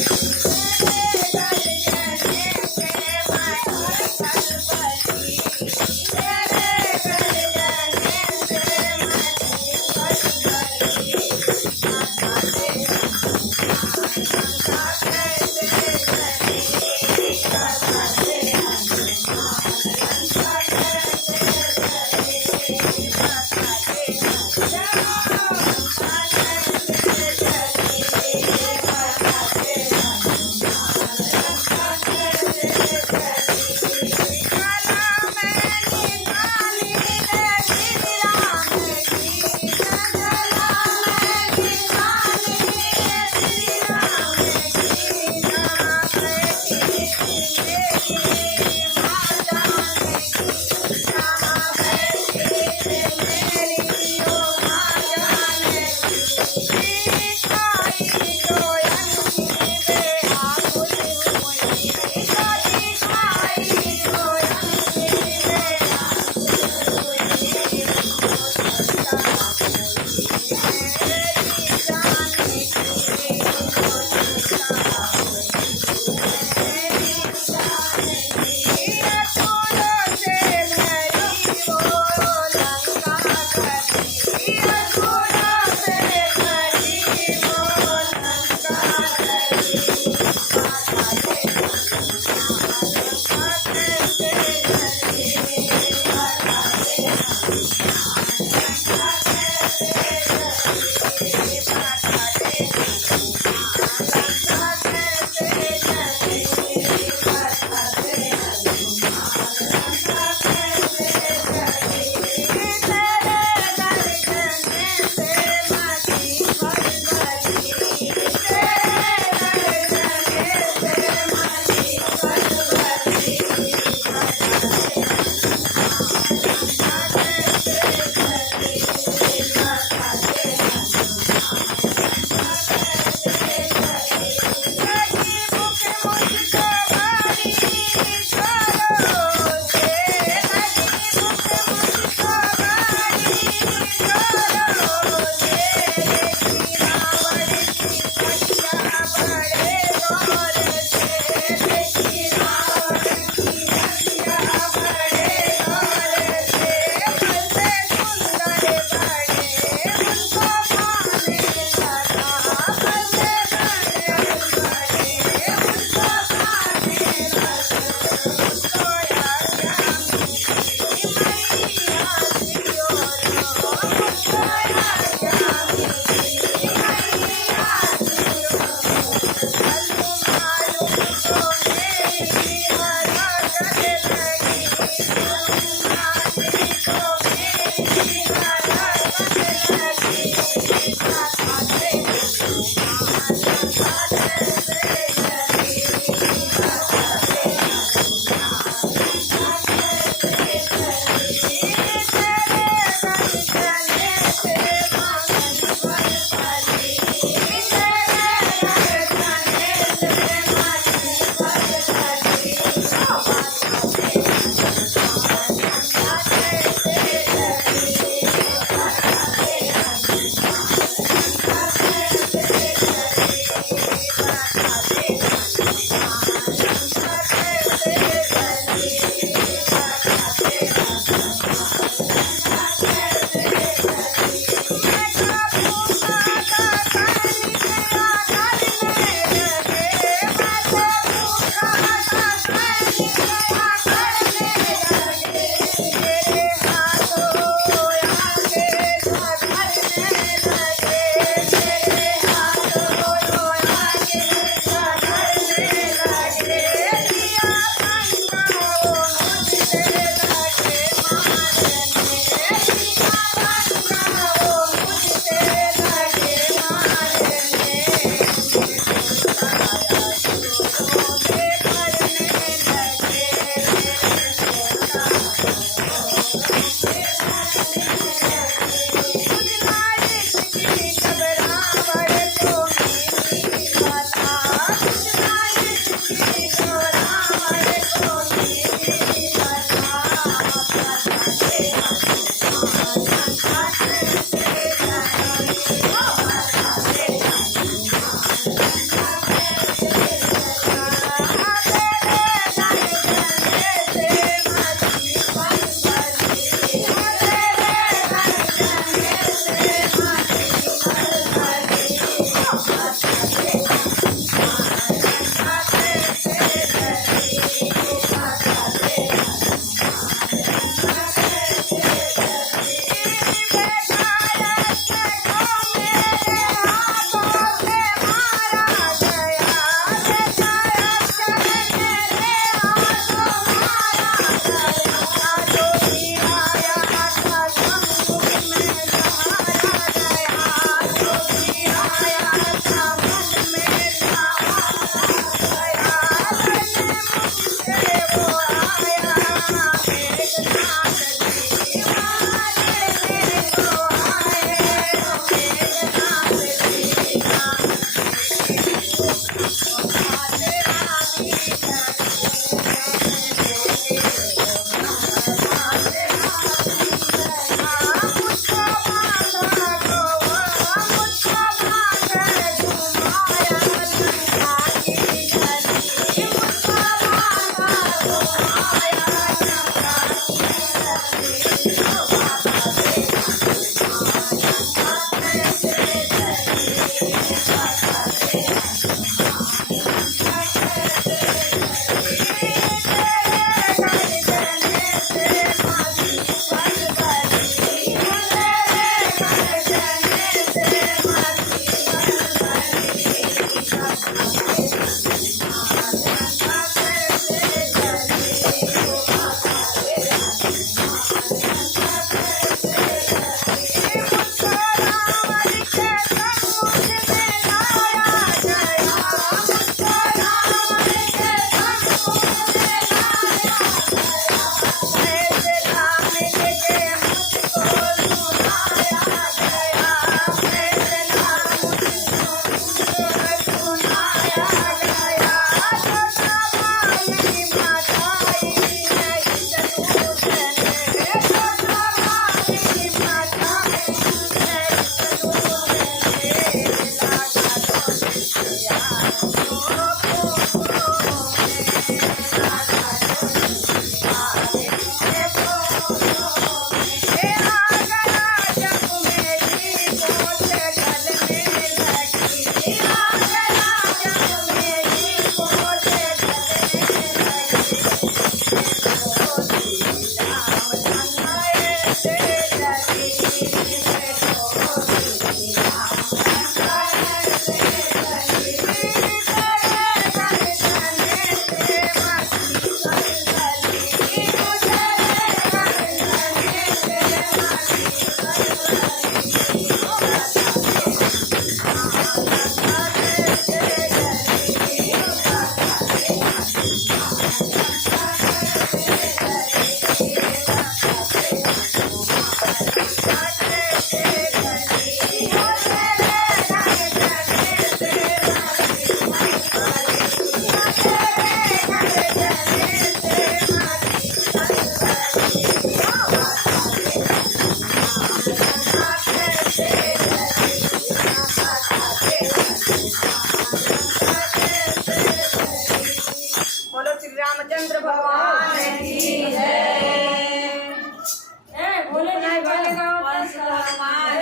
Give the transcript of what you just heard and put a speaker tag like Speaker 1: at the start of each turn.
Speaker 1: すごい Yeah.